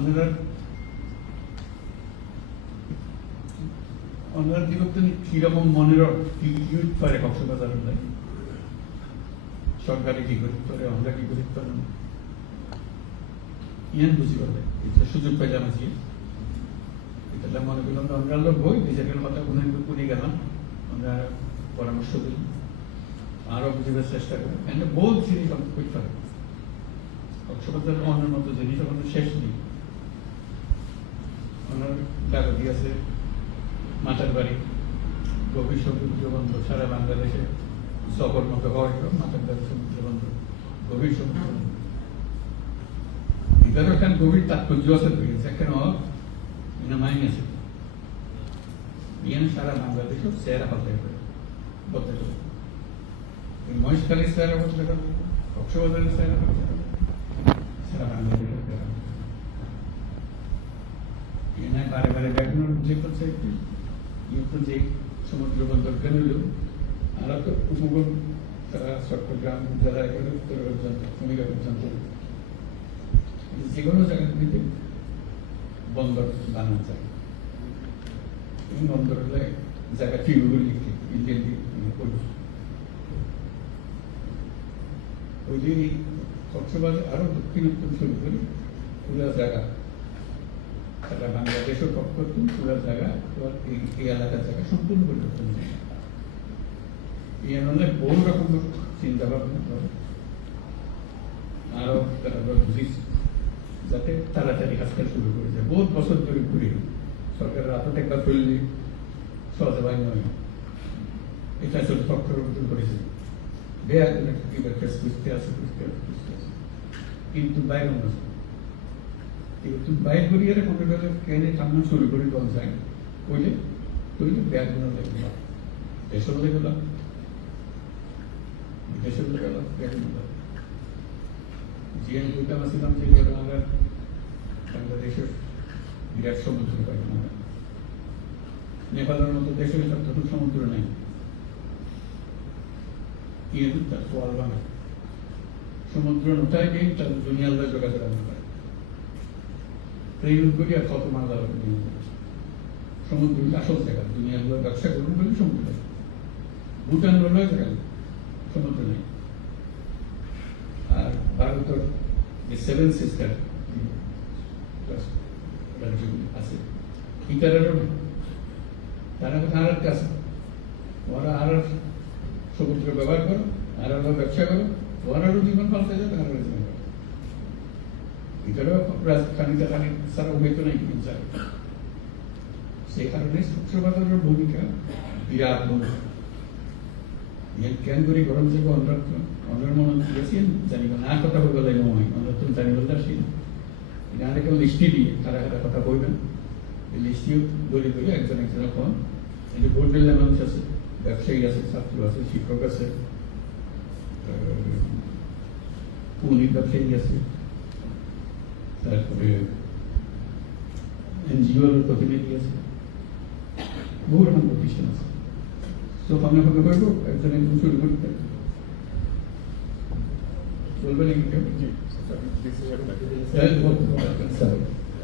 আপনারা ওনার বিভক্তি কিরকম মনের কি পারে কক্সবাজার সরকারি কি করি পারে আমরা কি করি পারেন ইয়ান বুঝি পারে এটা সুযোগ পাইলাম আজকে এটা মনে করলাম আমরা লোক বই নিজের কথা পুনে গেলাম আমরা পরামর্শ দিই আরো বুঝিবার চেষ্টা করি এখানে বহু জিনিস করতে পারে কক্সবাজার অন্যের মতো জিনিস আমাদের শেষ নেই ওনার ডাকতি আছে মাতার বাড়ি গভীর সমুদ্র বন্দর সারা বাংলাদেশে সফর মতো হয় মাতার বাড়ি সমুদ্র বন্দর গভীর সমুদ্র বন্দর এটারও এখানে গভীর তাৎপর্য আছে এখানে মাইনে আছে সারা বাংলাদেশে সেরা হতে পারে বলতে পারে মহেশখালীর সেরা হতে পারে কক্সবাজারের সেরা হতে পারে সারা বাংলাদেশের বারে বারে দেখানোর যে করছে একটি যে সমুদ্র বন্দর কেন আর তো উপকূল চট্টগ্রাম জেলা এখানে উত্তর পর্যন্ত ভূমিকা পর্যন্ত যে কোনো জায়গাগুলিতে বন্দর বানানো যায় এবং বন্দর হলে জায়গা টিউবগুলি ইন্ডিয়ান ওই যে কক্সবাজার আরো দক্ষিণোত্তর শুরু করি পুরা জায়গা সারা বাংলাদেশও পক্ষ পুরা জায়গা এই এলাকার জায়গা সম্পূর্ণ পরিবর্তন এই হলে বহু রকম চিন্তা ভাবনা করে আরো তারা বুঝিস যাতে তাড়াতাড়ি কাজটা শুরু করে যায় বহুত বছর ধরে ঘুরে সরকারের হাতে একটা ফেললে সহজে বাই নয় এটা শুধু পক্ষের করেছে বুঝতে আছে কিন্তু বাইরে তুমি বাইক করিয়ে কম্পিউটারে কেনে টানা শুরু করে দল যায় কইলে কইলে ব্যাগগুলো লেগে দেশের লেগে গেল বিদেশের লেগে গেল ব্যাগগুলো জিএন দুইটা আসছিলাম যে আমরা বাংলাদেশের বিরাট সমুদ্র পাই আমরা নেপালের মতো দেশের তখন সমুদ্র নেই তার ফল বানায় সমুদ্র নোটায় নেই তার দুনিয়ার যোগাযোগ আমরা পাই ট্রেন করি আর কত মাল সমুদ্র আসল জায়গা দুনিয়ার ব্যবসা করুন বলে সমুদ্র ভুটান হলো জায়গা সমুদ্র নেই আর ভারতের যে সেভেন সিস্টার রাজ্যগুলি আছে ইটারেরও নেই তারা আর কাছে ওরা আর সমুদ্র ব্যবহার করো আর ব্যবসা করো ওরারও জীবন পাল্টে যাবে আর জীবন এটারও রাজধানীতে খানি সারা হইতো নাই সেই কারণে কক্সবাজারের ভূমিকা বিরাট ভূমিকা কেন করি গরম থেকে অন্যের মনে দিয়েছেন জানি না কথা বলে নয় আমরা তুমি জানি বলতে আসি না কেউ লিস্টি দিয়ে কারা কারা কথা বলবেন এই লিস্টিও বলে বলে একজন একজনের কম এই যে ভোট দিলে মানুষ আছে ব্যবসায়ী আছে ছাত্র আছে শিক্ষক আছে পুলিশ ব্যবসায়ী আছে তারপরে এনজিওর প্রতিনিধি আছে বহু রকম প্রতিষ্ঠান আছে তো আমরা ভাবে করবো একজন একজন শুরু করতে বলবেন